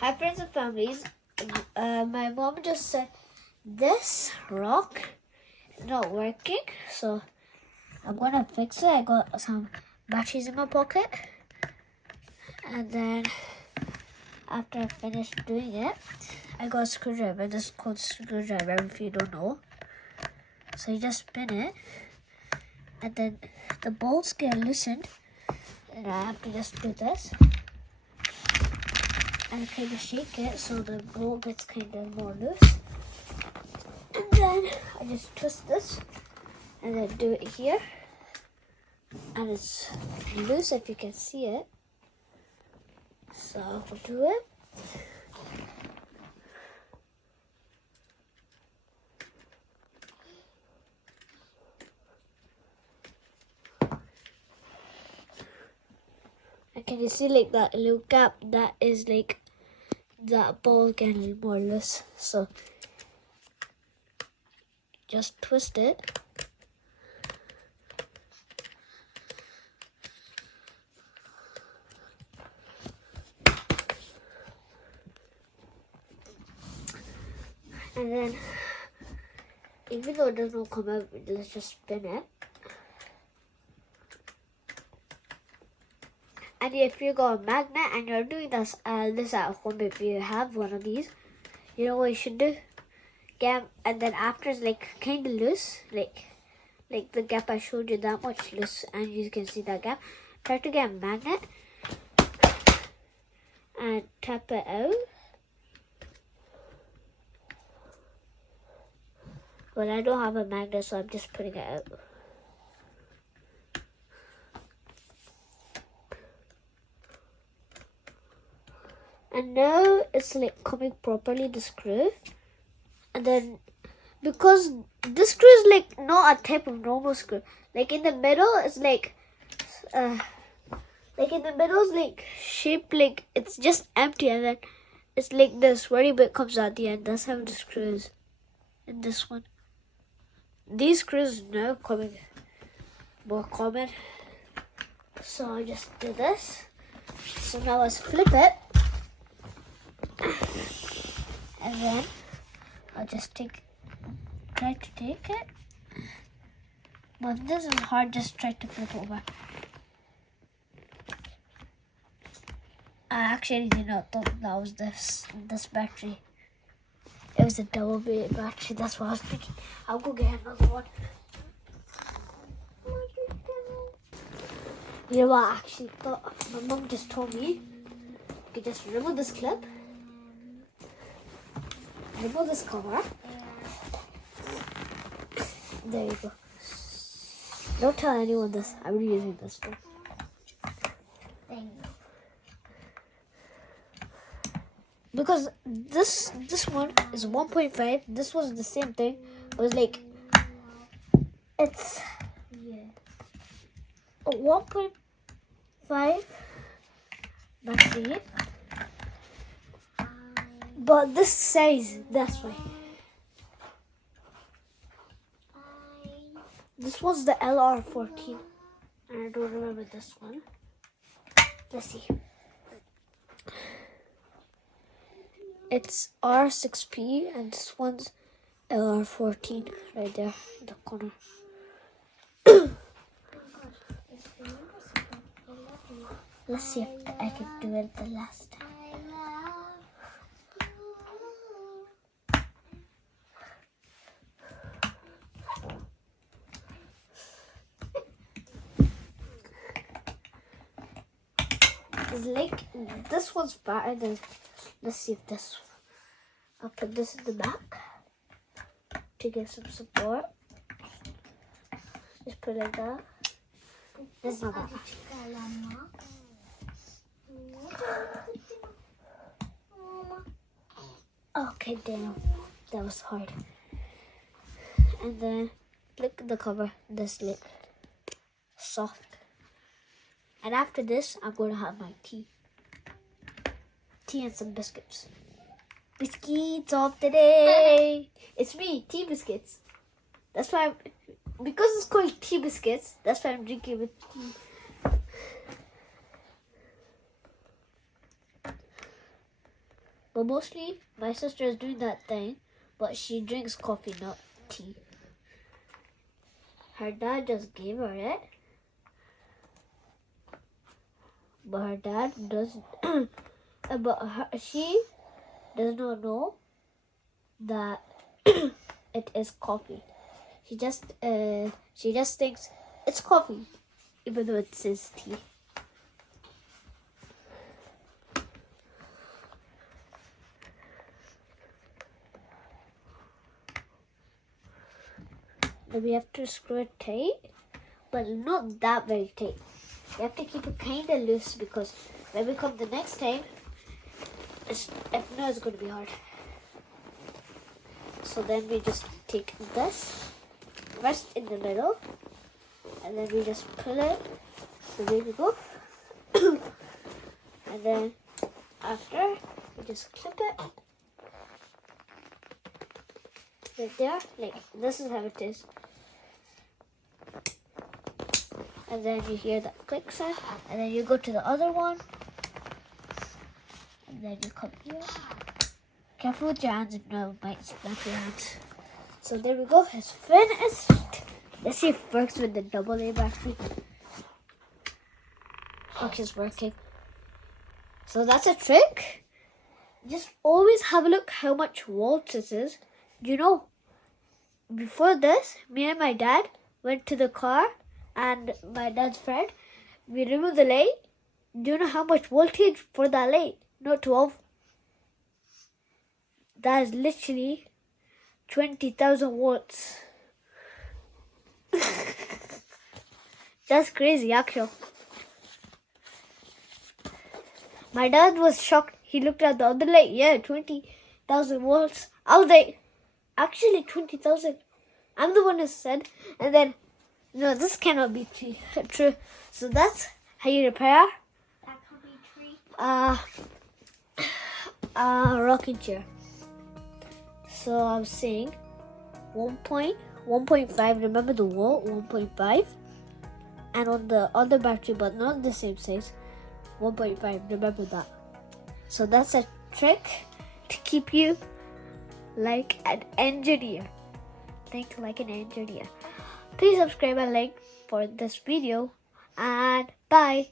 Hi friends and families. My mom just said this rock is not working, so I'm gonna fix it. I got some batteries in my pocket, and then after I finish doing it, I got a screwdriver. This is called screwdriver if you don't know. So you just spin it, and then the bolts get loosened, and I have to just do this and kind of shake it so the bolt gets kind of more loose. And then I just twist this and then do it here, and it's loose if you can see it. So I'll do it. And can you see like that little gap? That is like that ball getting a little more loose. So just twist it. And then, even though it doesn't come out, let's just spin it. And if you got a magnet and you're doing this at home, if you have one of these, you know what you should do? And then after it's like kind of loose, like the gap I showed you, that much loose, and you can see that gap. Try to get a magnet and tap it out. But I don't have a magnet, so I'm just putting it out. And now it's like coming properly, the screw. And then, because this screw is like not a type of normal screw. Like in the middle, it's like in the middle is like shaped like it's just empty, and then it's like this very bit comes out the end. That's how the screw is in this one. These screws now coming more common. So I just do this. So now let's flip it. And then I'll just try to take it. But if this is hard, just try to flip over. I actually did not think that was this battery. It was a double battery, that's what I was thinking. I'll go get another one. You know what I actually thought? My mom just told me you can just remove this clip, remove this cover. There you go. Don't tell anyone this. I'm using this one. Thank you. Because this one is 1.5. This was the same thing. It was like it's a 1.5 battery, but this size. That's why. This was the LR14, and I don't remember this one. Let's see. It's R6P, and this one's LR14 right there in the corner. Let's see if I can do it the last time. It's like this one's better than. Let's see if this. I'll put this in the back to give some support. Just put it like that. This is not that much. Okay, damn, that was hard. And then look at the cover. This like soft. And after this, I'm going to have my tea. Tea and some biscuits. Biscuits of the day. It's me, tea biscuits. That's why because it's called tea biscuits, that's why I'm drinking with tea. But mostly my sister is doing that thing, but she drinks coffee, not tea. Her dad just gave her it, but her dad doesn't. She does not know that it is coffee. She just thinks it's coffee, even though it says tea. Then we have to screw it tight, but not that very tight. You have to keep it kind of loose because when we come the next time, it's going to be hard. So then we just take this first in the middle, and then we just pull it. So there we go. And then after, we just clip it right there. Like this is how it is. And then you hear that click sound, and then you go to the other one, and then you come here. Careful with your hands, if not, it might slap your hands. So there we go, it's finished. Let's see if it works with the AA battery. Okay, it's working. So that's a trick. Just always have a look how much volts it is. You know, before this, me and my dad went to the car, and my dad's friend, we removed the light. Do you know how much voltage for that light? Not 12. That is literally 20,000 watts. That's crazy, actually. My dad was shocked. He looked at the other light. Yeah, 20,000 volts. I was like, actually 20,000. I'm the one who said. And then, no, this cannot be true. So that's how you repair That could be tree. rocking chair. So I'm saying 1.5. Remember the volt, 1.5. And on the other battery, but not the same size, 1.5. Remember that. So that's a trick to keep you like an engineer. Think like an engineer. Please subscribe and like for this video, and bye.